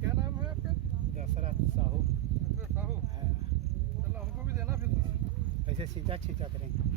क्या नाम है आपका? दसरथ साहू। साहू, चलो हमको भी देना फिर। ऐसे सीधा खींचा करेंगे।